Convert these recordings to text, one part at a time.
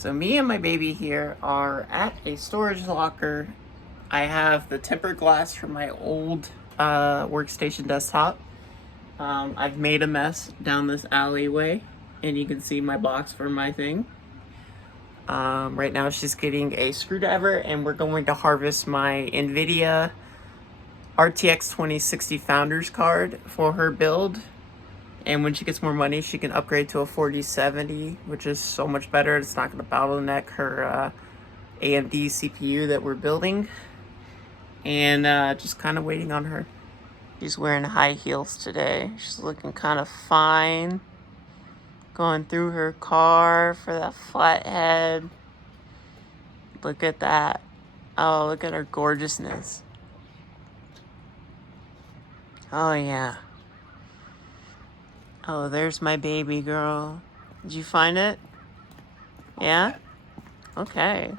So me and my baby here are at a storage locker. I have the tempered glass from my old workstation desktop. I've made a mess down this alleyway, and you can see my box for my thing. Right now she's getting a screwdriver, and we're going to harvest my NVIDIA RTX 2060 Founders card for her build. And when she gets more money, she can upgrade to a 4070, which is so much better. It's not going to bottleneck her AMD CPU that we're building. And just kind of waiting on her. She's wearing high heels today. She's looking kind of fine. Going through her car for that flathead. Look at that. Oh, look at her gorgeousness. Oh, yeah. Oh, there's my baby girl. Did you find it? Yeah? Okay.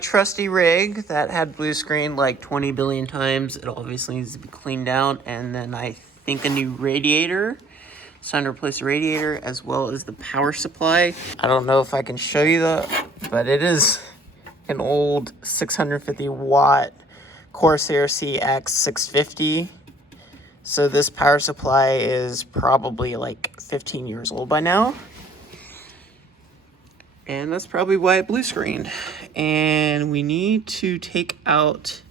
Trusty rig that had blue screen like 20 billion times. It obviously needs to be cleaned out. And then I think a new radiator. It's time to replace the radiator as well as the power supply. I don't know if I can show you but it is an old 650 watt Corsair CX 650. So this power supply is probably like 15 years old by now. And that's probably why it blue screened. And we need to take out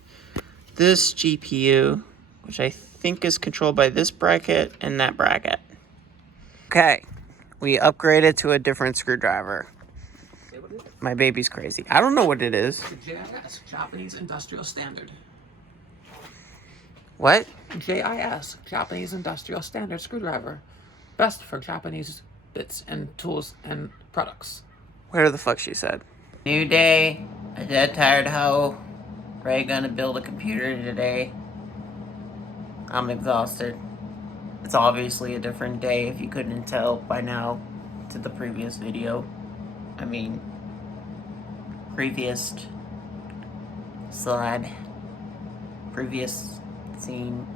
this GPU, which I think is controlled by this bracket and that bracket. Okay, we upgraded to a different screwdriver. My baby's crazy. I don't know what it is. JIS, Japanese Industrial Standard. What? JIS, Japanese Industrial Standard screwdriver. Best for Japanese bits and tools and products. Whatever the fuck she said. New day. A dead tired hoe. Ray gonna build a computer today. I'm exhausted. It's obviously a different day if you couldn't tell by now to the previous video. I mean, previous slide. Previous scene.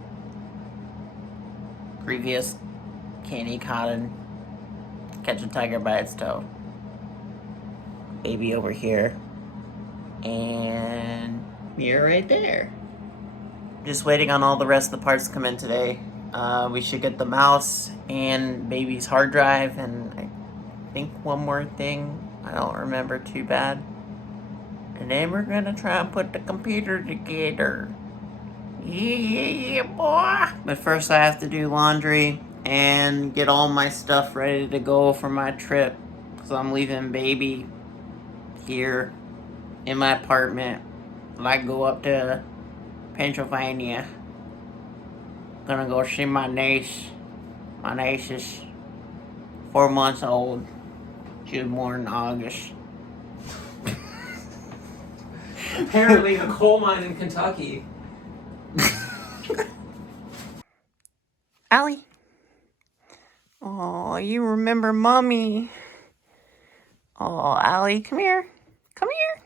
Previous candy cotton. Catch a tiger by its toe. Baby over here. And mirror right there. Just waiting on all the rest of the parts to come in today. We should get the mouse and baby's hard drive and I think one more thing. I don't remember too bad. And then we're gonna try and put the computer together. Yeah, boy. But first I have to do laundry and get all my stuff ready to go for my trip. Because I'm leaving baby here in my apartment. I go up to Pennsylvania. Gonna go see my niece. My niece is 4 months old. She was born in August. Apparently a coal mine in Kentucky. Allie. Oh, you remember mommy. Oh, Allie, come here. Come here.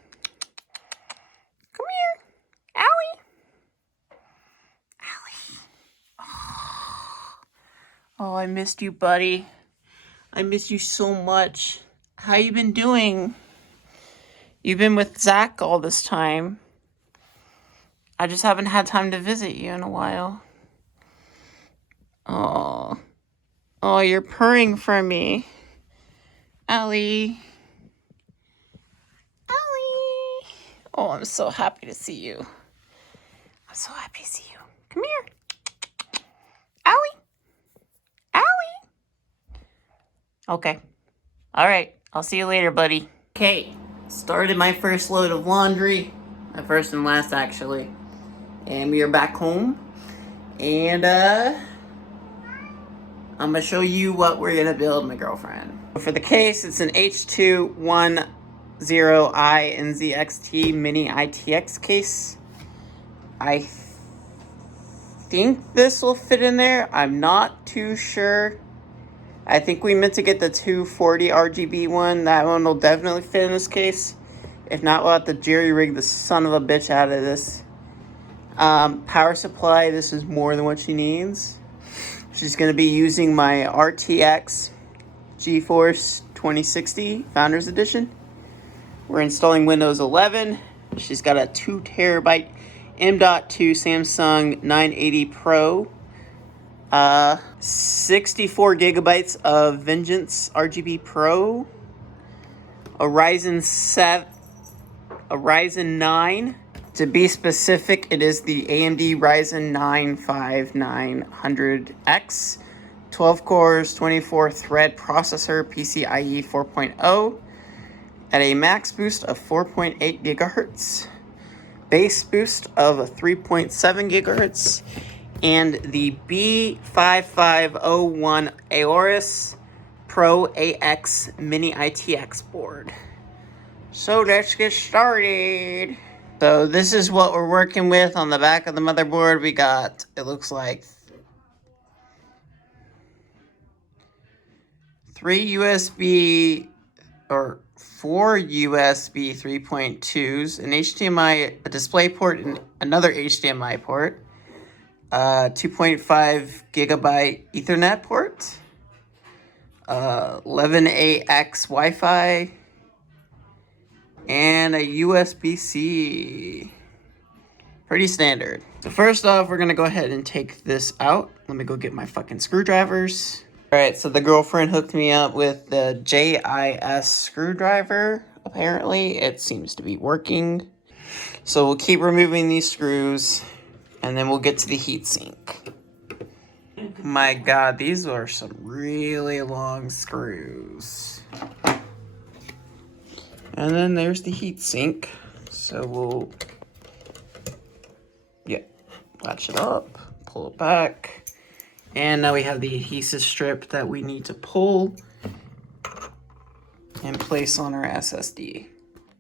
Come here. Allie. Allie. Oh, I missed you, buddy. I missed you so much. How you been doing? You've been with Zach all this time. I just haven't had time to visit you in a while. Oh. Oh, you're purring for me. Allie. Allie. Oh, I'm so happy to see you. I'm so happy to see you. Come here. Allie. Allie. Okay. All right. I'll see you later, buddy. Okay. Started my first load of laundry. My first and last, actually. And we are back home. And, I'm going to show you what we're going to build, my girlfriend. For the case, it's an H210i NZXT Mini ITX case. I think this will fit in there. I'm not too sure. I think we meant to get the 240 RGB one. That one will definitely fit in this case. If not, we'll have to jerry-rig the son of a bitch out of this. Power supply, this is more than what she needs. She's going to be using my RTX GeForce 2060 Founders Edition. We're installing Windows 11. She's got a 2 terabyte M.2 Samsung 980 Pro. 64 gigabytes of Vengeance RGB Pro. A Ryzen 9. To be specific, it is the AMD Ryzen 9 5900X. 12 cores, 24 thread processor, PCIe 4.0 at a max boost of 4.8 gigahertz, base boost of 3.7 gigahertz, and the B5501 Aorus Pro AX Mini ITX board. So let's get started. So this is what we're working with on the back of the motherboard. We got, it looks like, 4 USB 3.2s, an HDMI, a display port, and another HDMI port, 2.5 gigabyte Ethernet port, 11AX Wi-Fi, and a USB-C. Pretty standard. So first off, we're gonna go ahead and take this out. Let me go get my fucking screwdrivers. Alright, so the girlfriend hooked me up with the JIS screwdriver. Apparently, it seems to be working. So we'll keep removing these screws, and then we'll get to the heatsink. My god, these are some really long screws. And then there's the heatsink. So we'll, latch it up, pull it back. And now we have the adhesive strip that we need to pull and place on our SSD.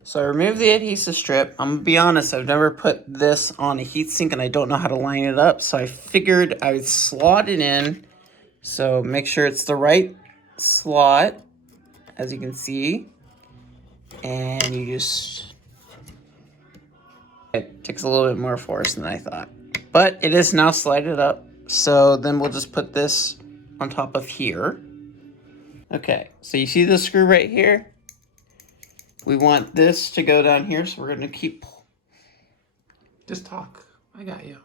So I removed the adhesive strip. I'm gonna be honest, I've never put this on a heatsink and I don't know how to line it up. So I figured I would slot it in. So make sure it's the right slot, as you can see. And you just, it takes a little bit more force than I thought. But it is now slided up. So then we'll just put this on top of here. Okay, so you see the screw right here? We want this to go down here, so we're gonna keep... Just talk. I got you.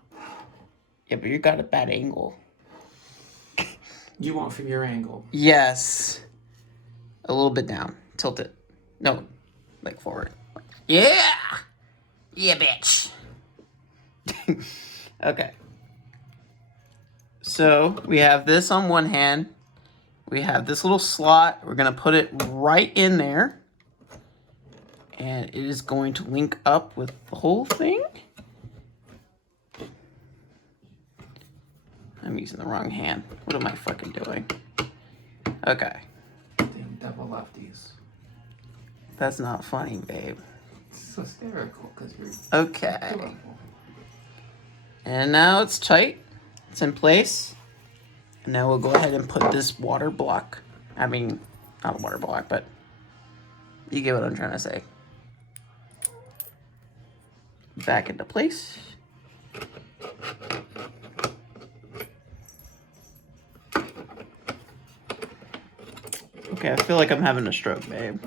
Yeah, but you got a bad angle. You want from your angle. Yes. A little bit down. Tilt it. No, like forward. Yeah! Yeah, bitch. Okay. So we have this on one hand. We have this little slot. We're gonna put it right in there. And it is going to link up with the whole thing. I'm using the wrong hand. What am I fucking doing? Okay. Damn double lefties. That's not funny, babe. It's hysterical because you're Okay. adorable. And now it's tight. It's in place. And now we'll go ahead and put this water block. I mean, not a water block, but you get what I'm trying to say. Back into place. Okay, I feel like I'm having a stroke, babe.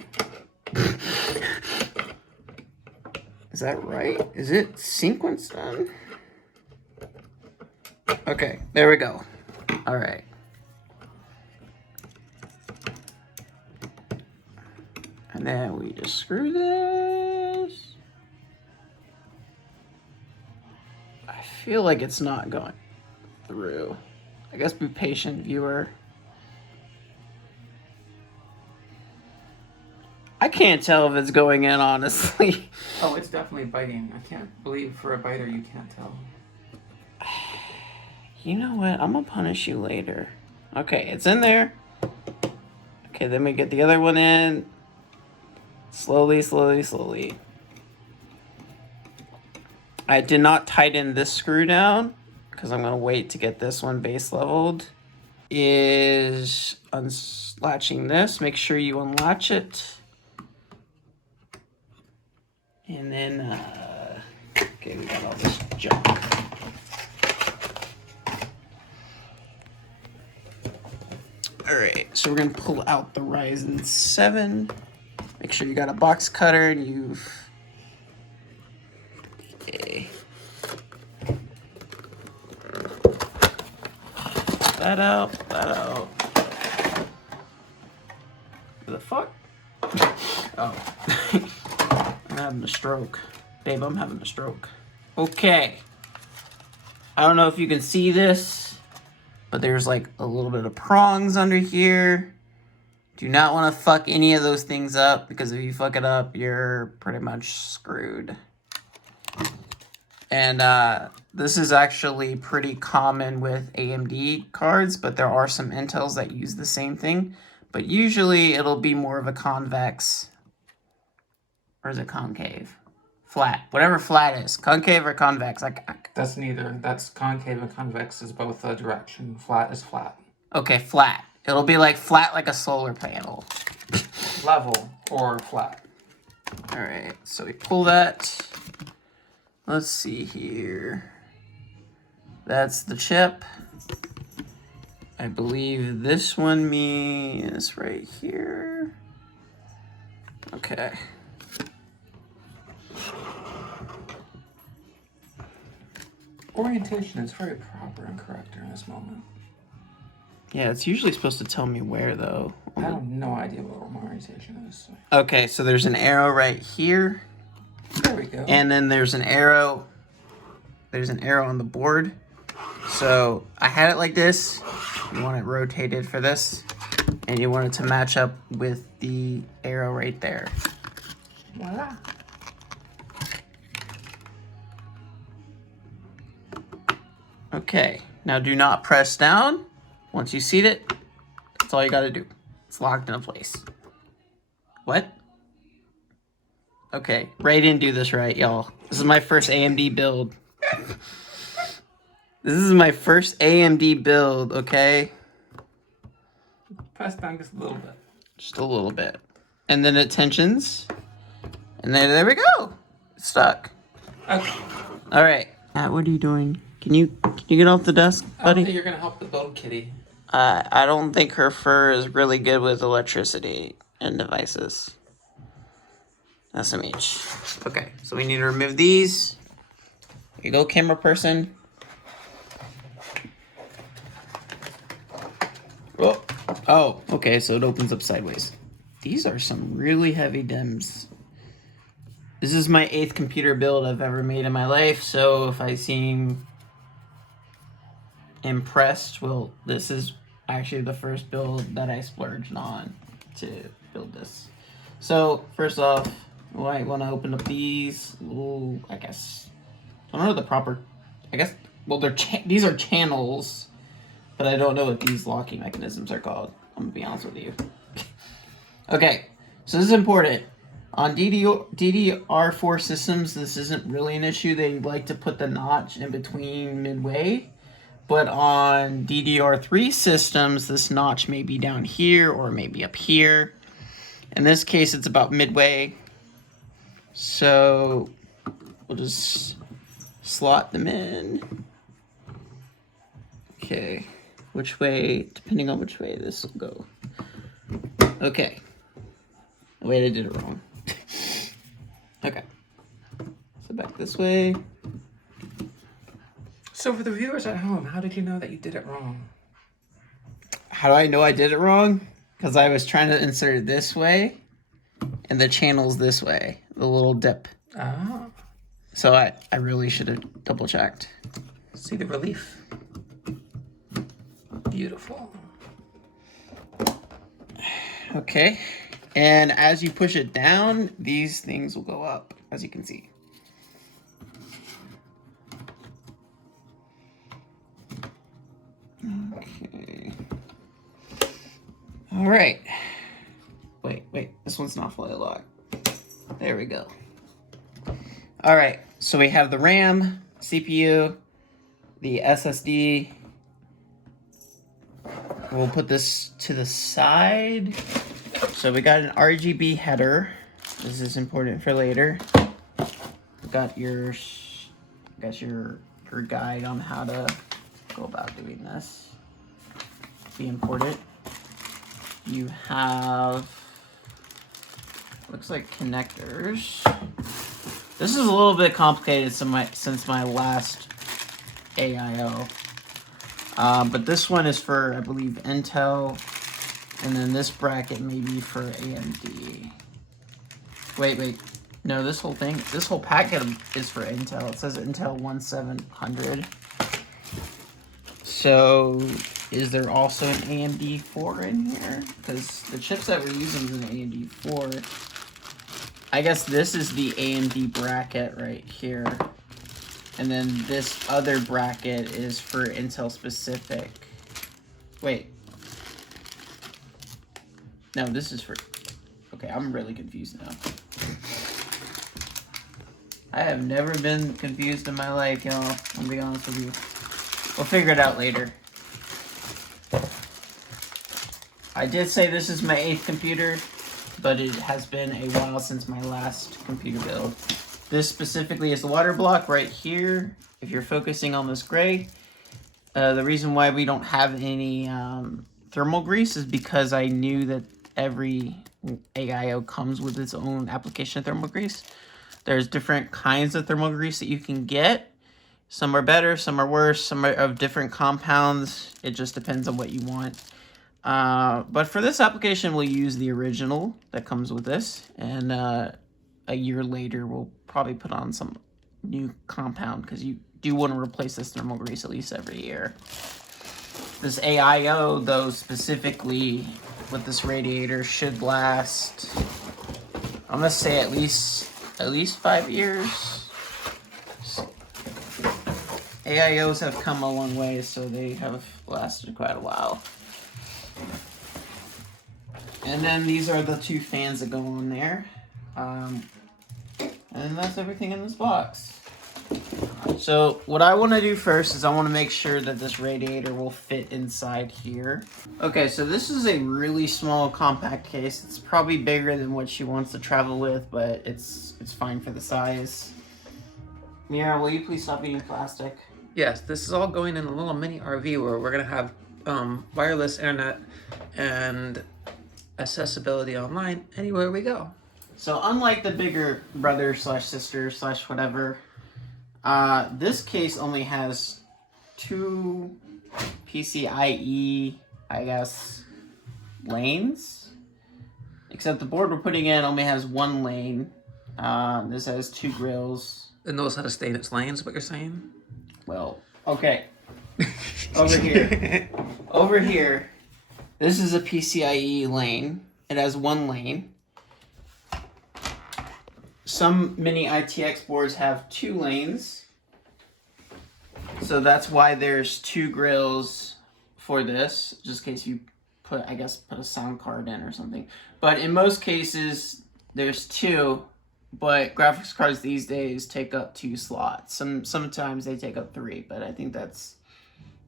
Is that right? Is it sequence done? Okay, there we go. All right. And then we just screw this. I feel like it's not going through. I guess be patient, viewer. I can't tell if it's going in, honestly. Oh, it's definitely biting. I can't believe for a biter you can't tell. You know what? I'm gonna punish you later. Okay, it's in there. Okay, then we get the other one in. Slowly, slowly, slowly. I did not tighten this screw down because I'm gonna wait to get this one base leveled. Is unlatching this. Make sure you unlatch it. And then, okay, we got all this junk. All right, so we're gonna pull out the Ryzen 7 Make sure you got a box cutter and you've... Okay. That out, that out. What the fuck? Oh. I'm having a stroke. Babe, I'm having a stroke. Okay. I don't know if you can see this, but there's like a little bit of prongs under here. Do not want to fuck any of those things up, because if you fuck it up, you're pretty much screwed. And this is actually pretty common with AMD cards, but there are some Intels that use the same thing. But usually it'll be more of a convex. Or is it concave? Flat. Whatever flat is. Concave or convex. That's neither. That's concave and convex is both a direction. Flat is flat. Okay, flat. It'll be like flat like a solar panel. Level or flat. Alright, so we pull that. Let's see here. That's the chip. I believe this one means right here. Okay. Orientation is very proper and correct during this moment. Yeah, it's usually supposed to tell me where, though. I have no idea what my orientation is. Okay, so there's an arrow right here. There we go. And then there's an arrow. There's an arrow on the board. So I had it like this. You want it rotated for this. And you want it to match up with the arrow right there. Voila. Okay, now do not press down. Once you seat it, that's all you gotta do. It's locked into place. What? Okay, Ray didn't do this right, y'all. This is my first AMD build. This is my first AMD build, okay? Press down just a little bit. Just a little bit. And then it tensions. And then there we go. It's stuck. Okay. All right. What are you doing? Can you get off the desk, I don't buddy? think you're gonna help the build kitty. I don't think her fur is really good with electricity and devices. SMH. Okay, so we need to remove these. Here you go, camera person. Oh, okay, so it opens up sideways. These are some really heavy DIMMs. This is my 8th computer build I've ever made in my life, so if I seem impressed, well, this is actually the first build that I splurged on to build this. So, first off, I want to open up these. Ooh, I guess. I don't know the proper. I guess. Well, these are channels, but I don't know what these locking mechanisms are called. I'm gonna be honest with you. Okay, so this is important. On DDR4 systems, this isn't really an issue. They like to put the notch in between midway. But on DDR3 systems, this notch may be down here or maybe up here. In this case, it's about midway. So we'll just slot them in. Okay, which way, depending on which way this will go. Okay. Wait, I did it wrong. Okay. So back this way. So for the viewers at home, how did you know that you did it wrong? How do I know I did it wrong? Because I was trying to insert it this way, and the channel's this way, the little dip. Ah. So I really should have double checked. See the relief? Beautiful. Okay. And as you push it down, these things will go up, as you can see. Okay. All right. Wait. This one's not fully locked. There we go. All right. So we have the RAM, CPU, the SSD. We'll put this to the side. So we got an RGB header. This is important for later. Got your guide on how to go about doing this. Be important. You have looks like connectors. This is a little bit complicated since my last AIO. But this one is for, I believe, Intel. And then this bracket may be for AMD. Wait. No, this whole packet is for Intel. It says Intel 1700. So, is there also an AMD 4 in here? Because the chipset we're using is an AMD 4. I guess this is the AMD bracket right here. And then this other bracket is for Intel specific. Wait. No, this is for... Okay, I'm really confused now. I have never been confused in my life, y'all. I'm gonna be honest with you. We'll figure it out later. I did say this is my 8th computer, but it has been a while since my last computer build. This specifically is the water block right here. If you're focusing on this gray, the reason why we don't have any thermal grease is because I knew that every AIO comes with its own application of thermal grease. There's different kinds of thermal grease that you can get. Some are better, some are worse, some are of different compounds. It just depends on what you want. But for this application, we'll use the original that comes with this. And a year later, we'll probably put on some new compound because you do want to replace this thermal grease at least every year. This AIO, though, specifically with this radiator should last, I'm going to say at least 5 years. AIOs have come a long way, so they have lasted quite a while. And then these are the 2 fans that go on there. And that's everything in this box. So what I want to do first is I want to make sure that this radiator will fit inside here. Okay, so this is a really small compact case. It's probably bigger than what she wants to travel with, but it's fine for the size. Mira, will you please stop eating plastic? Yes, this is all going in a little mini RV where we're going to have wireless internet and accessibility online anywhere we go. So unlike the bigger brother slash sister slash whatever, this case only has 2 PCIe, I guess, lanes. Except the board we're putting in only has 1 lane. This has 2 grills. It knows how to stay in its lanes, what you're saying? Well, okay. Over here. Over here. This is a PCIe lane. It has 1 lane. Some mini ITX boards have 2 lanes. So that's why there's 2 grills for this, just in case you put a sound card in or something. But in most cases, there's 2, but graphics cards these days take up 2 slots. Sometimes they take up 3, but I think that's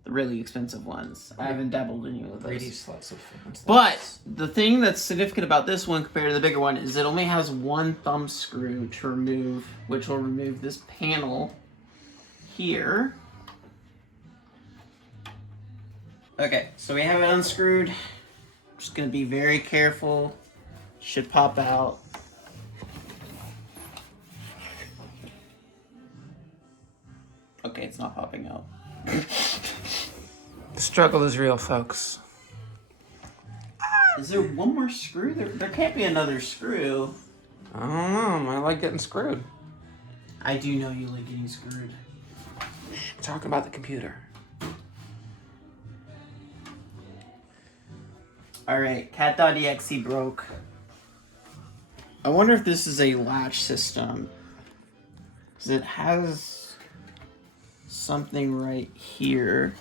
the really expensive ones. I haven't dabbled in any of those. 3D slots of slots. But the thing that's significant about this one compared to the bigger one is it only has 1 thumb screw to remove, which will remove this panel here. Okay, so we have it unscrewed. Just gonna be very careful. Should pop out. Okay, it's not popping out. The struggle is real, folks. Is there one more screw? There can't be another screw. I don't know. I like getting screwed. I do know you like getting screwed. I'm talking about the computer. Alright, cat.exe broke. I wonder if this is a latch system. Because it has something right here.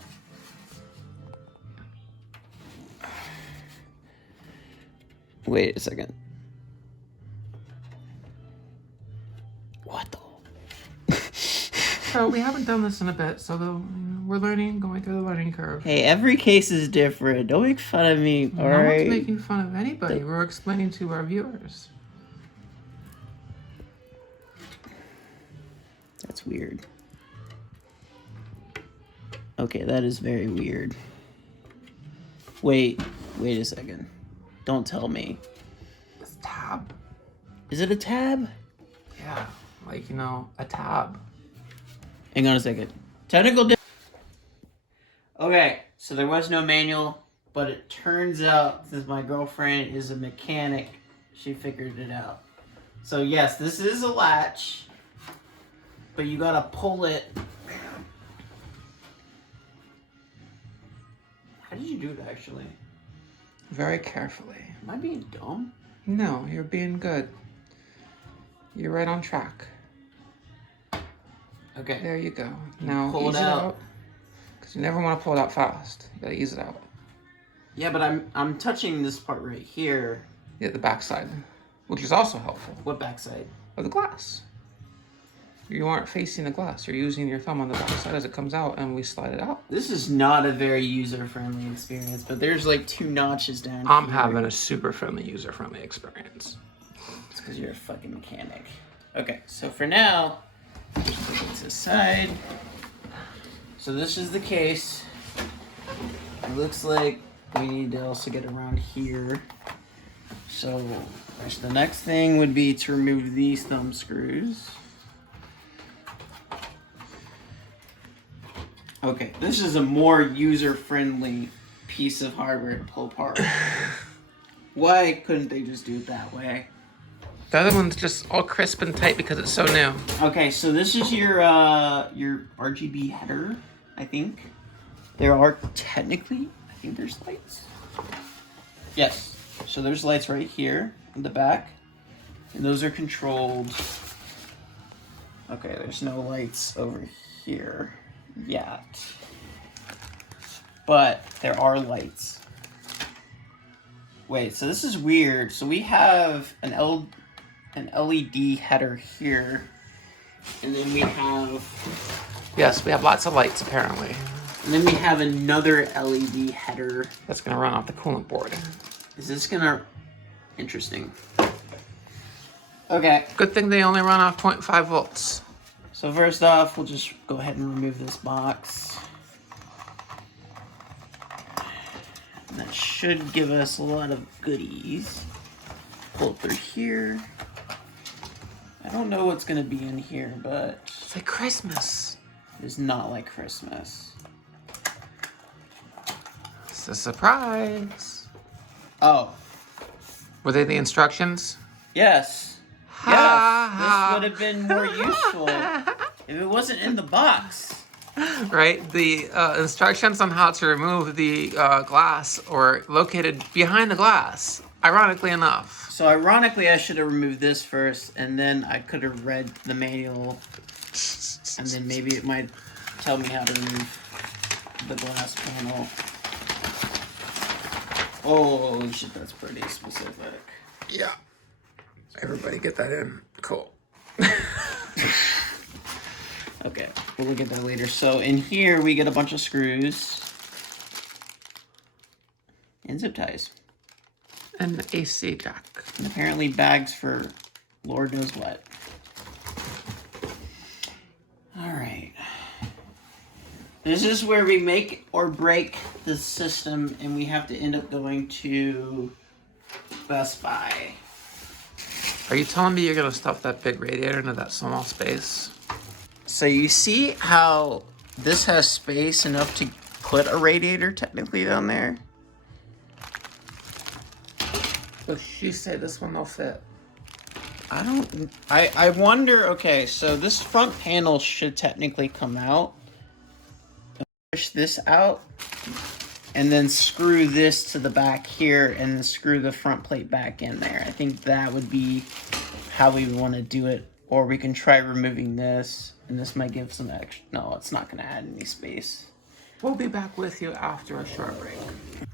Wait a second. What the? So we haven't done this in a bit, so we're learning, going through the learning curve. Hey, every case is different. Don't make fun of me, alright? No one's making fun of anybody. We're explaining to our viewers. That's weird. Okay, that is very weird. Wait a second. Don't tell me. This tab. Is it a tab? Yeah, like, you know, a tab. Hang on a second. Technical. Okay, so there was no manual, but it turns out since my girlfriend is a mechanic, she figured it out. So yes, this is a latch, but you gotta pull it. How did you do it actually? Very carefully. Am I being dumb? No, you're being good. You're right on track. Okay. There you go. Now pull ease it out. Because you never want to pull it out fast. You gotta ease it out. Yeah, but I'm touching this part right here. Yeah, the back side, which is also helpful. What backside? Of the glass. You aren't facing the glass. You're using your thumb on the back side as it comes out, and we slide it out. This is not a very user-friendly experience, but there's like 2 notches down I'm here. having a super friendly, user-friendly experience. It's because you're a fucking mechanic. Okay, so for now, just put it to the side. So this is the case. It looks like we need to also get around here. So the next thing would be to remove these thumb screws. Okay, this is a more user-friendly piece of hardware to pull apart. Why couldn't they just do it that way? The other one's just all crisp and tight because it's so new. Okay, so this is your RGB header, I think. There are technically, I think there's lights. Yes, so there's lights right here in the back, and those are controlled. Okay, there's no lights over here yet, but there are lights. Wait, so this is weird. So we have an LED header here, and then we have... Yes, we have lots of lights apparently. And then we have another LED header. That's gonna run off the coolant board. Is this gonna... Interesting. Okay. Good thing they only run off 0.5 volts. So first off, we'll just go ahead and remove this box. And that should give us a lot of goodies. Pull it through here. I don't know what's gonna be in here, but... It's like Christmas. It's not like Christmas. It's a surprise. Oh. Were they the instructions? Yes. Yes. This would have been more useful if it wasn't in the box. Right? The instructions on how to remove the glass are located behind the glass, ironically enough. So ironically, I should have removed this first, and then I could have read the manual, and then maybe it might tell me how to remove the glass panel. Oh, shit, that's pretty specific. Yeah. Everybody get that in. Cool. Okay, we'll look at that later. So in here, we get a bunch of screws and zip ties. And the AC jack. And apparently bags for Lord knows what. Alright. This is where we make or break the system, and we have to end up going to Best Buy. Are you telling me you're gonna stuff that big radiator into that small space? So you see how this has space enough to put a radiator technically down there? But you say this one will fit. I wonder, okay, so this front panel should technically come out. Push this out, and then screw this to the back here, and then screw the front plate back in there. I think that would be how we want to do it. Or we can try removing this, and this might give some extra... No, it's not going to add any space. We'll be back with you after a short break.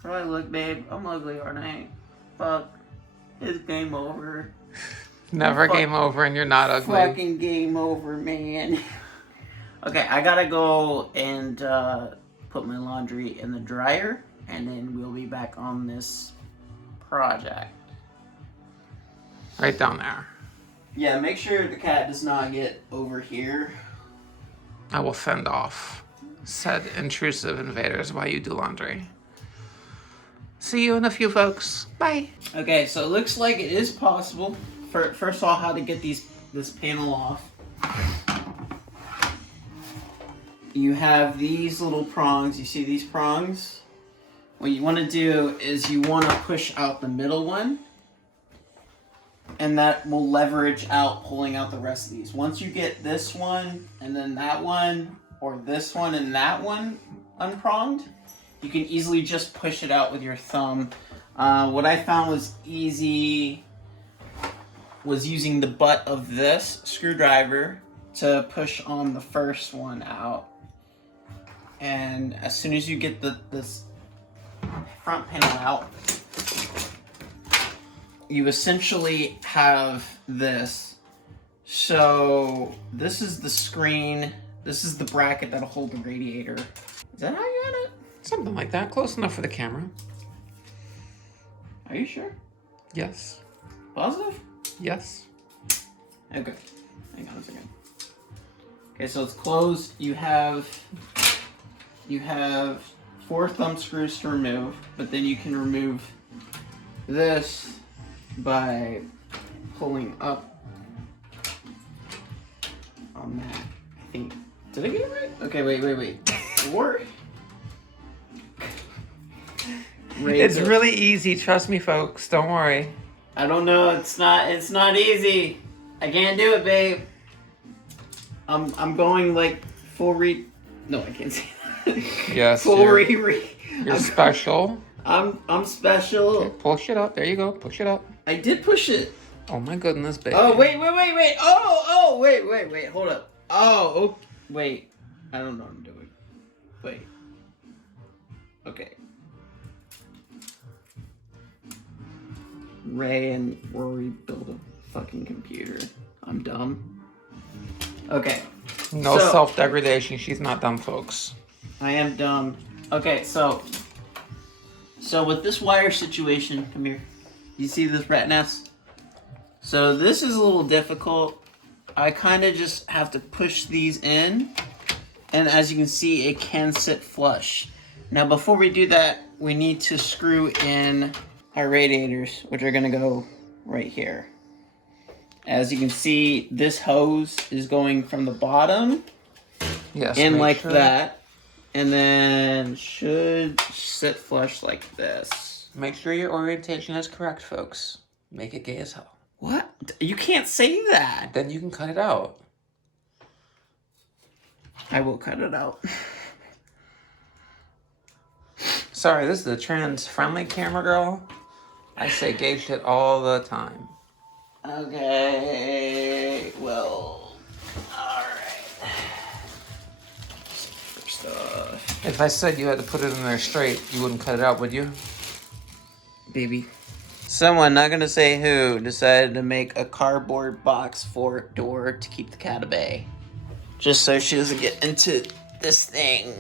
How do I look, babe? I'm ugly, aren't I? Fuck. It's game over. Never game over and you're not ugly. Fucking game over, man. Okay, I gotta go and put my laundry in the dryer, and then we'll be back on this project. Right down there. Yeah, make sure the cat does not get over here. I will fend off said intrusive invaders while you do laundry. See you in a few, folks. Bye. Okay, so it looks like it is possible first of all, how to get this panel off. You have these little prongs. You see these prongs? What you want to do is you want to push out the middle one, and that will leverage out, pulling out the rest of these. Once you get this one, and then that one, or this one and that one unpronged, you can easily just push it out with your thumb. What I found was easy was using the butt of this screwdriver to push on the first one out. And as soon as you get this front panel out, you essentially have this. So this is the screen. This is the bracket that'll hold the radiator. Is that how you had it? Something like that. Close enough for the camera. Are you sure? Yes. Positive? Yes. Okay. Hang on a second. Okay, so it's closed. You have 4 thumb screws to remove, but then you can remove this by pulling up on that. I think. Did I get it right? Okay, wait. 4. It's really easy. Trust me, folks. Don't worry. I don't know. It's not easy. I can't do it, babe. I'm going like full re. No, I can't say that. Yes. Full re. You're special. I'm special. Okay, push it up. There you go. Push it up. I did push it. Oh my goodness, baby. Oh wait. Oh wait. Hold up. Oh, wait. I don't know what I'm doing. Wait. Okay. Ray and Rorie build a fucking computer. I'm dumb. Okay. No self-degradation. She's not dumb, folks. I am dumb. Okay, so with this wire situation, come here. You see this rat nest? So this is a little difficult. I kind of just have to push these in, and as you can see, it can sit flush. Now, before we do that, we need to screw in our radiators, which are gonna go right here. As you can see, this hose is going from the bottom in like that, and then should sit flush like this. Make sure your orientation is correct, folks. Make it gay as hell. What? You can't say that. Then you can cut it out. I will cut it out. Sorry, this is a trans-friendly camera girl. I say gay shit all the time. Okay, well, alright. First off. If I said you had to put it in there straight, you wouldn't cut it out, would you? Baby. Someone, not gonna say who, decided to make a cardboard box fort door to keep the cat at bay. Just so she doesn't get into this thing.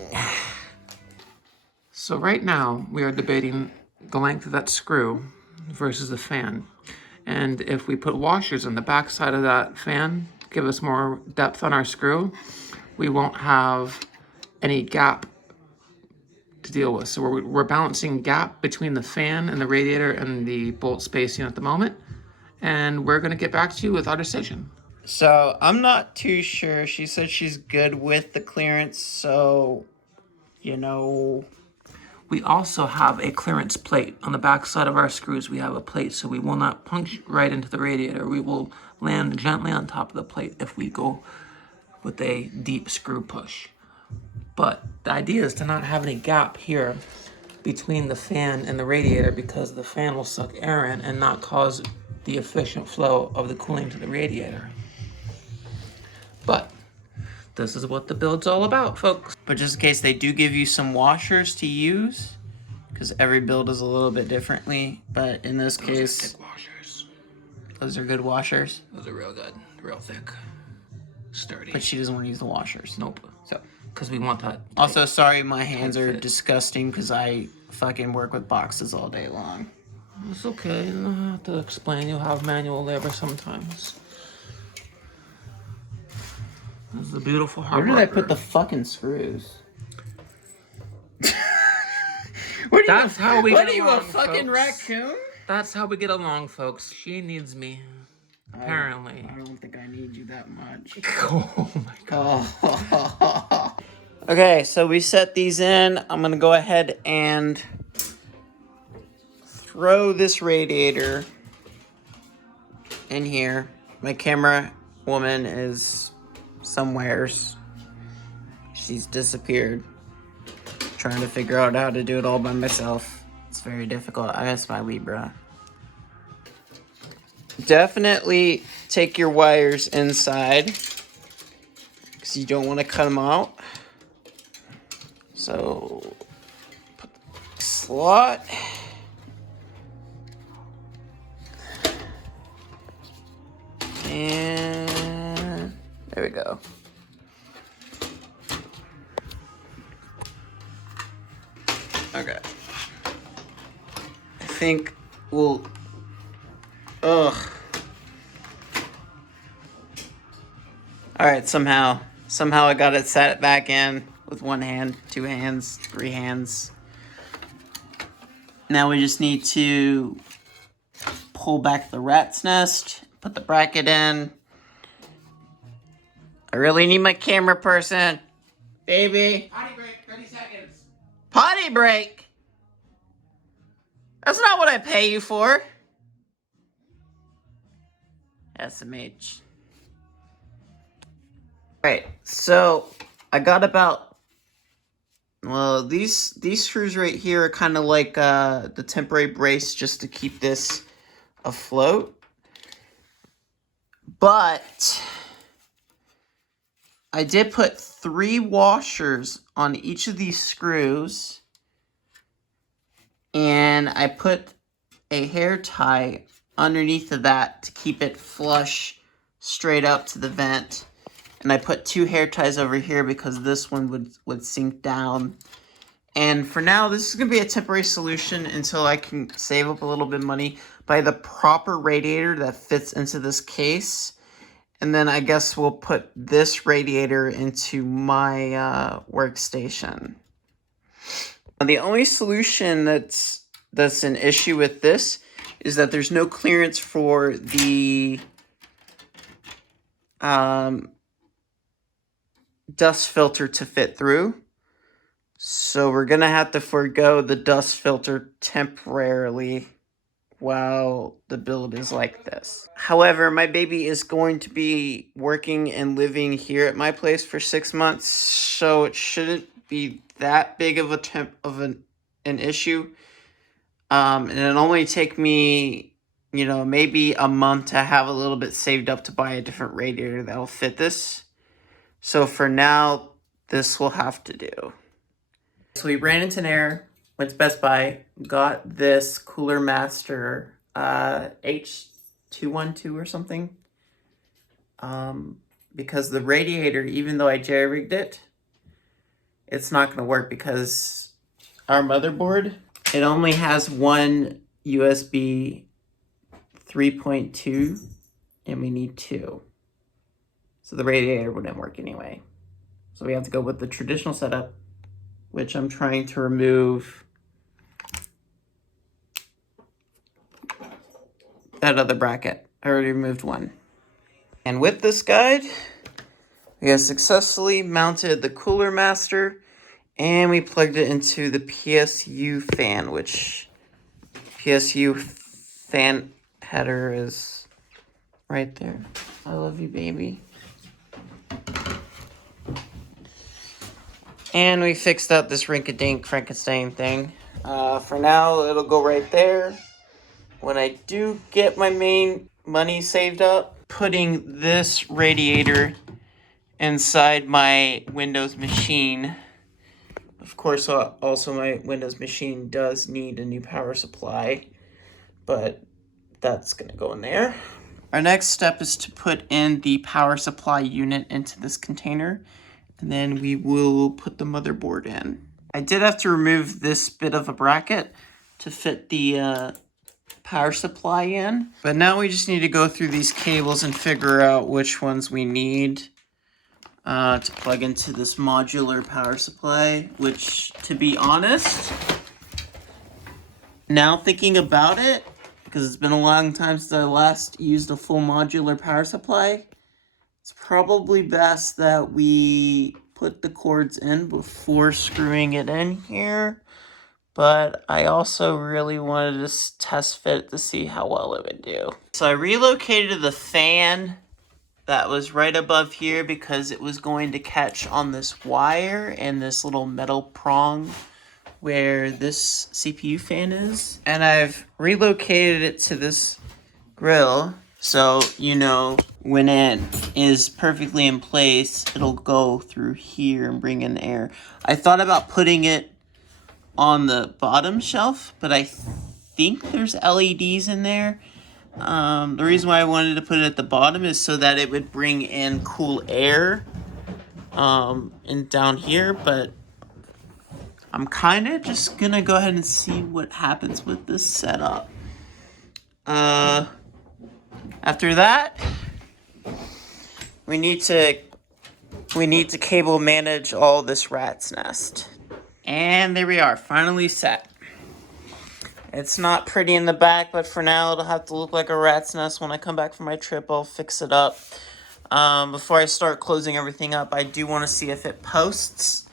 So right now, we are debating the length of that screw versus the fan. And if we put washers on the back side of that fan, give us more depth on our screw, we won't have any gap to deal with. So we're balancing gap between the fan and the radiator and the bolt spacing at the moment. And we're gonna get back to you with our decision. So I'm not too sure. She said she's good with the clearance, so, you know. We also have a clearance plate. On the back side of our screws, we have a plate, so we will not punch right into the radiator. We will land gently on top of the plate if we go with a deep screw push. But the idea is to not have any gap here between the fan and the radiator, because the fan will suck air in and not cause the efficient flow of the cooling to the radiator. But this is what the build's all about, folks. But just in case, they do give you some washers to use, because every build is a little bit differently. But in this case, thick washers. Those are good washers. Those are real good, real thick, sturdy. But she doesn't want to use the washers. Nope. So, because we want that. Also, sorry, my hands are fit. disgusting because I fucking work with boxes all day long. It's okay. You don't have to explain. You'll have manual labor sometimes. This is the beautiful hard Where did I worker. put the fucking screws? That's how we What get are you, along, a fucking folks. raccoon? That's how we get along, folks. She needs me. Apparently. I don't think I need you that much. Oh my god. Okay, so we set these in. I'm gonna go ahead and throw this radiator in here. My camera woman is somewheres. She's disappeared. Trying to figure out how to do it all by myself. It's very difficult. I miss my Libra. Definitely take your wires inside because you don't want to cut them out. So, put the slot. And there we go. Okay. I think we'll... Ugh. Alright, somehow I got it set back in with one hand, 2 hands, 3 hands. Now we just need to pull back the rat's nest, put the bracket in. I really need my camera person. Baby. Potty break, 30 seconds. Potty break? That's not what I pay you for. SMH. Alright, so I got about, well, these screws right here are kind of like the temporary brace just to keep this afloat. But I did put 3 washers on each of these screws, and I put a hair tie underneath of that to keep it flush straight up to the vent. And I put 2 hair ties over here because this one would sink down. And for now, this is going to be a temporary solution until I can save up a little bit of money, buy the proper radiator that fits into this case. And then I guess we'll put this radiator into my workstation. Now, the only solution that's an issue with this is that there's no clearance for the dust filter to fit through. So we're going to have to forego the dust filter temporarily while the build is like this. However, my baby is going to be working and living here at my place for 6 months, so it shouldn't be that big of an issue. And it'll only take me, you know, maybe a month to have a little bit saved up to buy a different radiator that'll fit this. So for now, this will have to do. So we ran into an error, went to Best Buy, got this Cooler Master H212 or something. Because the radiator, even though I jerry-rigged it, it's not going to work because our motherboard, it only has one USB 3.2 and we need 2. So the radiator wouldn't work anyway. So we have to go with the traditional setup, which I'm trying to remove that other bracket. I already removed one. And with this guide, we have successfully mounted the Cooler Master and we plugged it into the PSU fan, which PSU fan header is right there. I love you, baby. And we fixed up this rink-a-dink Frankenstein thing. For now, it'll go right there. When I do get my main money saved up, putting this radiator inside my Windows machine. Of course, also my Windows machine does need a new power supply, but that's gonna go in there. Our next step is to put in the power supply unit into this container, and then we will put the motherboard in. I did have to remove this bit of a bracket to fit the power supply in, but now we just need to go through these cables and figure out which ones we need to plug into this modular power supply, which, to be honest, now thinking about it, because it's been a long time since I last used a full modular power supply. It's probably best that we put the cords in before screwing it in here. But I also really wanted to test fit to see how well it would do. So I relocated the fan that was right above here because it was going to catch on this wire and this little metal prong where this CPU fan is. And I've relocated it to this grill, so you know when it is perfectly in place, it'll go through here and bring in air. I thought about putting it on the bottom shelf, but I think there's LEDs in there. The reason why I wanted to put it at the bottom is so that it would bring in cool air and down here, but I'm kind of just gonna go ahead and see what happens with this setup. After that, we need to cable manage all this rat's nest. And there we are, finally set. It's not pretty in the back, but for now it'll have to look like a rat's nest. When I come back from my trip, I'll fix it up. Before I start closing everything up, I do want to see if it posts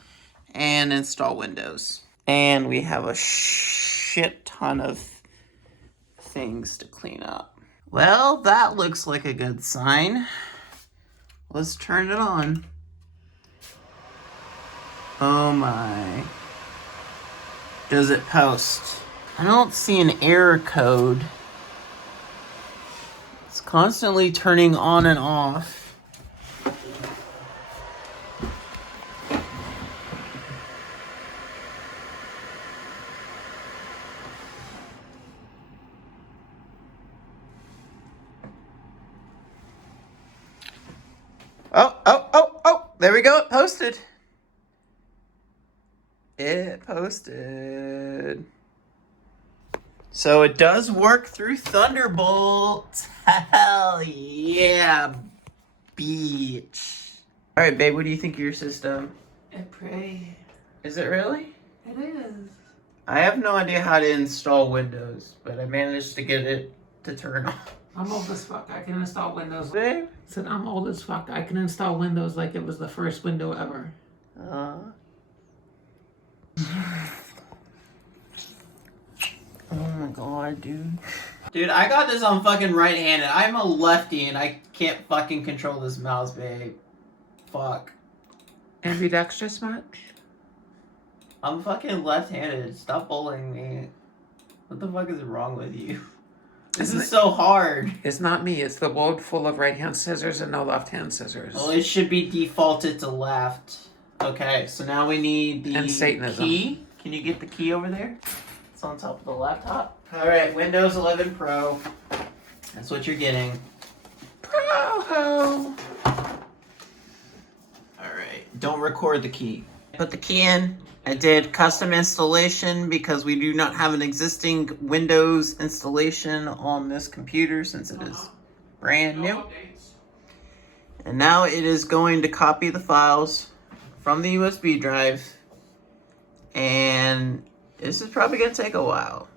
and install Windows. And we have a shit ton of things to clean up. Well, that looks like a good sign. Let's turn it on. Oh my. Does it post? I don't see an error code. It's constantly turning on and off. Oh, there we go, it posted. It posted. So it does work through Thunderbolt. Hell yeah, beach. All right, babe, what do you think of your system? I pray. Is it really? It is. I have no idea how to install Windows, but I managed to get it to turn on. I'm old as fuck. I can install Windows. Babe? I said I'm old as fuck. I can install Windows like it was the first window ever. Oh my god, dude. Dude, I got this on fucking right-handed. I'm a lefty and I can't fucking control this mouse, babe. Fuck. Ambidextrous much? I'm fucking left-handed. Stop bullying me. What the fuck is wrong with you? This is so hard. It's not me. It's the world full of right-hand scissors and no left-hand scissors. Well, it should be defaulted to left. Okay, so now we need the And Satanism. key. Can you get the key over there? It's on top of the laptop. Alright, Windows 11 Pro. That's what you're getting. Pro-ho! Alright, don't record the key. Put the key in. I did custom installation because we do not have an existing Windows installation on this computer since it is brand new. And now it is going to copy the files from the USB drive. And this is probably going to take a while.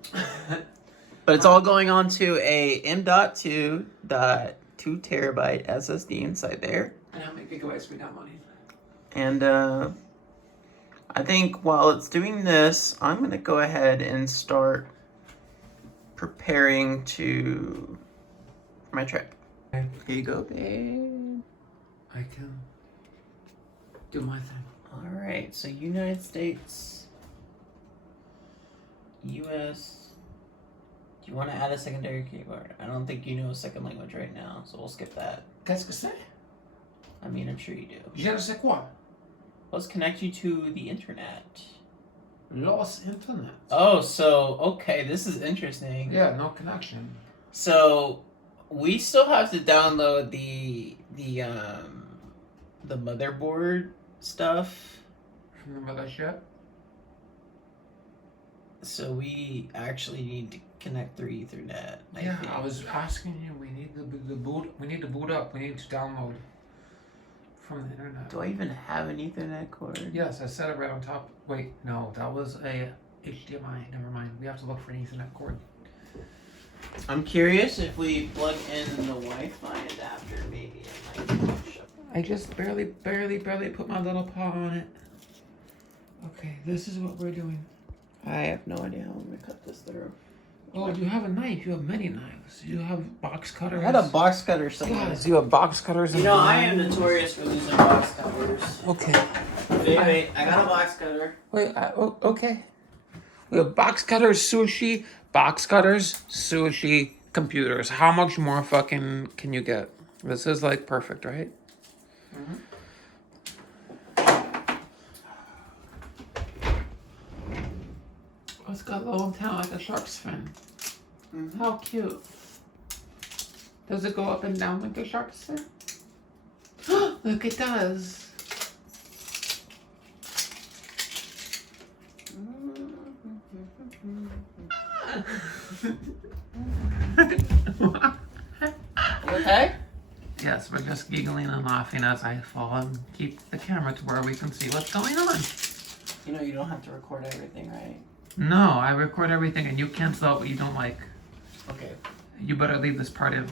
But it's all going on to a M.2 terabyte SSD inside there. And how many gigabytes we downloading? And I think while it's doing this, I'm going to go ahead and start preparing for my trip. Okay. Here you go, babe. I can do my thing. Alright, so United States, US. Do you want to add a secondary keyboard? I don't think you know a second language right now, so we'll skip that. Qu'est-ce que c'est? I mean, I'm sure you do. Je ne sais quoi. Let's connect you to the internet. Lost internet. Oh, so, okay, this is interesting. Yeah, no connection. So, we still have to download the motherboard stuff. From the mothership? So we actually need to connect through Ethernet. Yeah, I was asking you. We need the boot. We need to boot up. We need to download from the internet. Do I even have an Ethernet cord? Yes, I set it right on top. Wait, no, that was a HDMI. Never mind. We have to look for an Ethernet cord. I'm curious if we plug in the Wi-Fi adapter, maybe it might show. I just barely put my little paw on it. Okay, this is what we're doing. I have no idea how I'm gonna cut this through. Oh, you have a knife. You have many knives. You have box cutters. I had a box cutter somewhere. Yes, you have box cutters. You know, I am notorious for losing box cutters. Okay. Wait, I got a box cutter. Wait, okay. We have box cutters, sushi, computers. How much more fucking can you get? This is like perfect, right? Mm-hmm. Oh, it's got a little antenna like a shark's fin. Mm-hmm. How cute. Does it go up and down like a shark's fin? Look, it does. You okay? Yes, we're just giggling and laughing as I fall and keep the camera to where we can see what's going on. You know you don't have to record everything, right? No, I record everything and you cancel out what you don't like. Okay. You better leave this part in.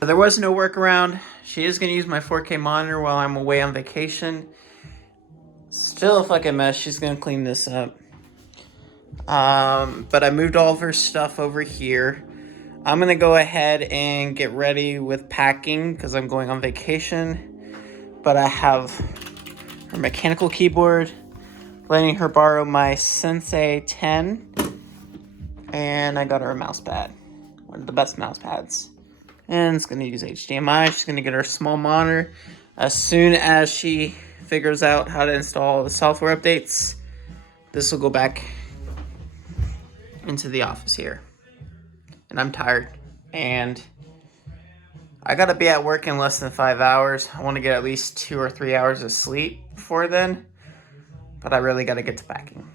There was no workaround. She is gonna use my 4K monitor while I'm away on vacation. Still a fucking mess. She's gonna clean this up. But I moved all of her stuff over here. I'm gonna go ahead and get ready with packing because I'm going on vacation. But I have her mechanical keyboard, letting her borrow my Sensei 10, and I got her a mouse pad, one of the best mouse pads. And it's gonna use HDMI. She's gonna get her small monitor. As soon as she figures out how to install the software updates, this will go back into the office here. And I'm tired, and I gotta be at work in less than 5 hours. I want to get at least 2 or 3 hours of sleep before then, but I really gotta get to packing.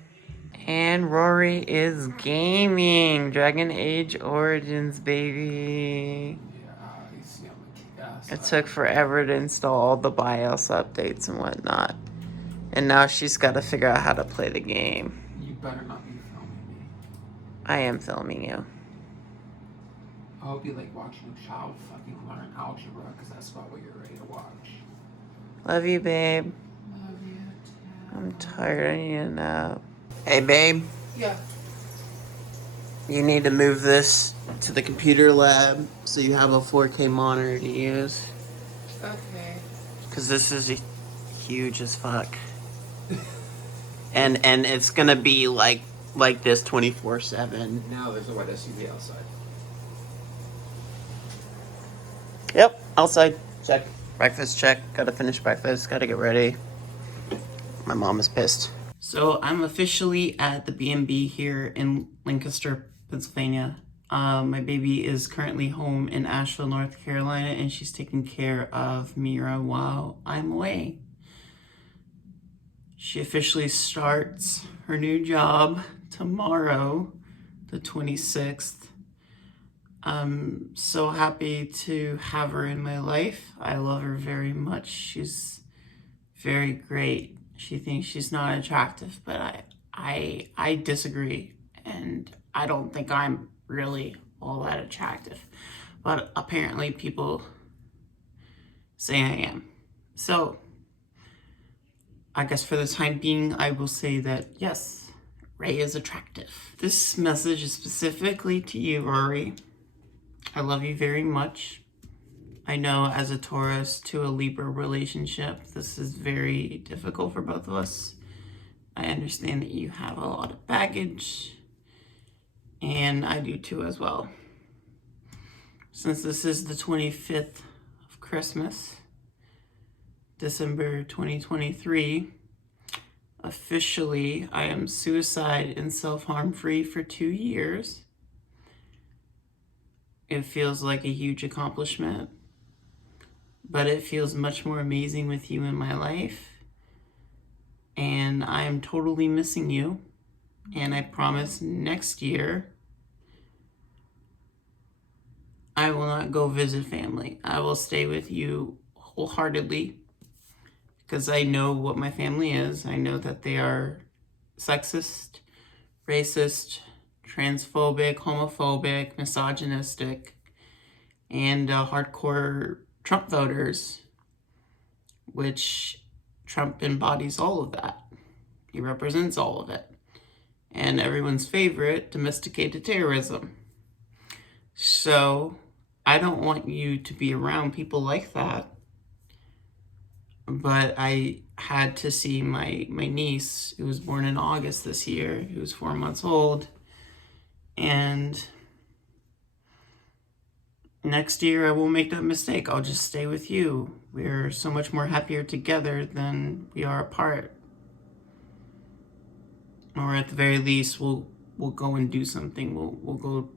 And Rorie is gaming Dragon Age Origins, baby. It took forever to install all the BIOS updates and whatnot, and now she's got to figure out how to play the game. You better not be filming me. I am filming you. I hope you like watching a child fucking learn algebra, because that's about what you're ready to watch. Love you, babe. Love you too. I'm tired. I need a nap. Hey, babe. Yeah. You need to move this to the computer lab so you have a 4K monitor to use. Okay. Because this is huge as fuck. and it's gonna be like this 24/7. Now there's a white SUV outside. Yep, outside. Check. Breakfast check. Gotta finish breakfast. Gotta get ready. My mom is pissed. So I'm officially at the B&B here in Lancaster, Pennsylvania. My baby is currently home in Asheville, North Carolina, and she's taking care of Mira while I'm away. She officially starts her new job tomorrow, the 26th. I'm so happy to have her in my life. I love her very much. She's very great. She thinks she's not attractive, but I disagree, and I don't think I'm really all that attractive. But apparently people say I am. So I guess for the time being, I will say that yes, Rei is attractive. This message is specifically to you, Rorie. I love you very much. I know as a Taurus to a Libra relationship, this is very difficult for both of us. I understand that you have a lot of baggage, and I do too as well. Since this is the 25th of Christmas, December 2023, officially I am suicide and self-harm free for 2 years. It feels like a huge accomplishment, but it feels much more amazing with you in my life. And I am totally missing you. And I promise next year, I will not go visit family. I will stay with you wholeheartedly because I know what my family is. I know that they are sexist, racist, transphobic, homophobic, misogynistic, and hardcore Trump voters, which Trump embodies all of that. He represents all of it. And everyone's favorite, domesticated terrorism. So I don't want you to be around people like that. But I had to see my niece, who was born in August this year, who was 4 months old. And next year I won't make that mistake. I'll just stay with you. We're so much more happier together than we are apart. Or at the very least, we'll go and do something. We'll go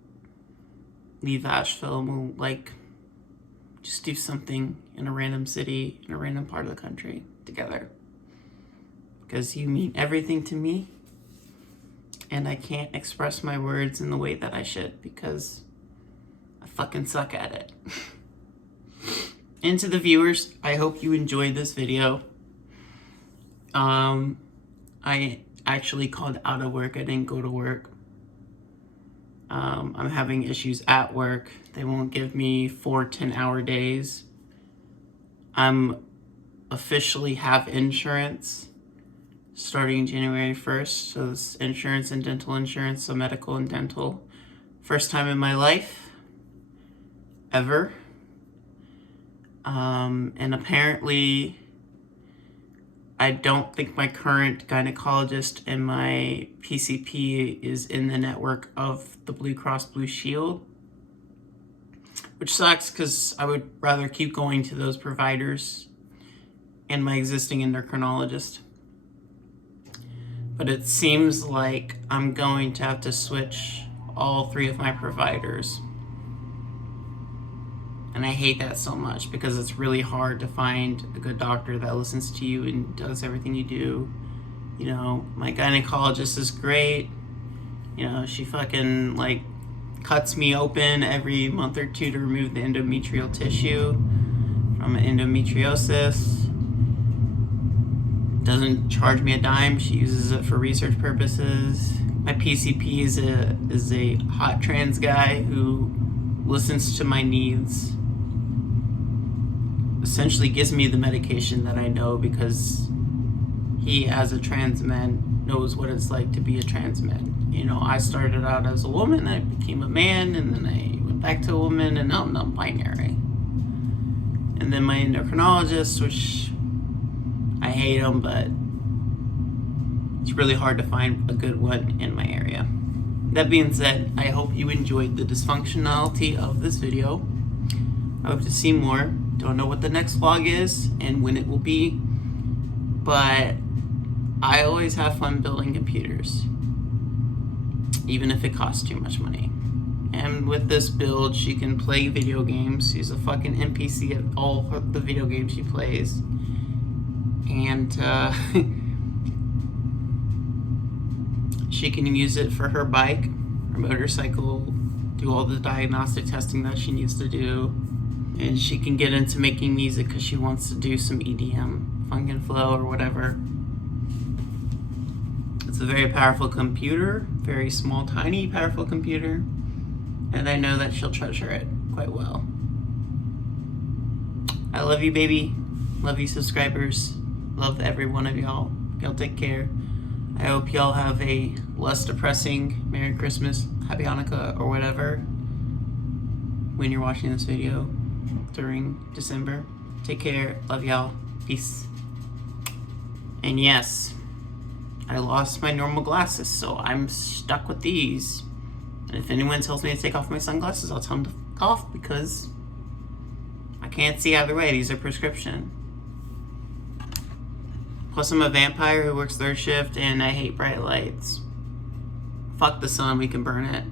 leave Asheville and we'll like just do something in a random city, in a random part of the country together. Because you mean everything to me, and I can't express my words in the way that I should because I fucking suck at it. And to the viewers, I hope you enjoyed this video. I actually called out of work. I didn't go to work. I'm having issues at work. They won't give me 4 10-hour days. I'm officially have insurance starting January 1st. So it's insurance and dental insurance, so medical and dental. First time in my life, ever. And apparently, I don't think my current gynecologist and my PCP is in the network of the Blue Cross Blue Shield, which sucks because I would rather keep going to those providers and my existing endocrinologist. But it seems like I'm going to have to switch all 3 of my providers. And I hate that so much because it's really hard to find a good doctor that listens to you and does everything you do. You know, my gynecologist is great. You know, she fucking like cuts me open every month or 2 to remove the endometrial tissue from endometriosis. Doesn't charge me a dime. She uses it for research purposes. My PCP is a hot trans guy who listens to my needs. Essentially gives me the medication that I know because he, as a trans man, knows what it's like to be a trans man. You know, I started out as a woman, I became a man, and then I went back to a woman, and now I'm non-binary. And then my endocrinologist, which I hate him, but it's really hard to find a good one in my area. That being said, I hope you enjoyed the dysfunctionality of this video. I hope to see more. Don't know what the next vlog is and when it will be, but I always have fun building computers, even if it costs too much money. And with this build, she can play video games. She's a fucking NPC at all the video games she plays. And she can use it for her bike, her motorcycle, do all the diagnostic testing that she needs to do. And she can get into making music because she wants to do some EDM, funk and flow or whatever. It's a very powerful computer, very small, tiny, powerful computer. And I know that she'll treasure it quite well. I love you, baby. Love you, subscribers. Love every one of y'all. Y'all take care. I hope y'all have a less depressing Merry Christmas, Happy Hanukkah, or whatever when you're watching this video during December. Take care. Love y'all. Peace. And yes, I lost my normal glasses, so I'm stuck with these. And if anyone tells me to take off my sunglasses, I'll tell them to take off because I can't see either way. These are prescription. Plus, I'm a vampire who works 3rd shift, and I hate bright lights. Fuck the sun, we can burn it.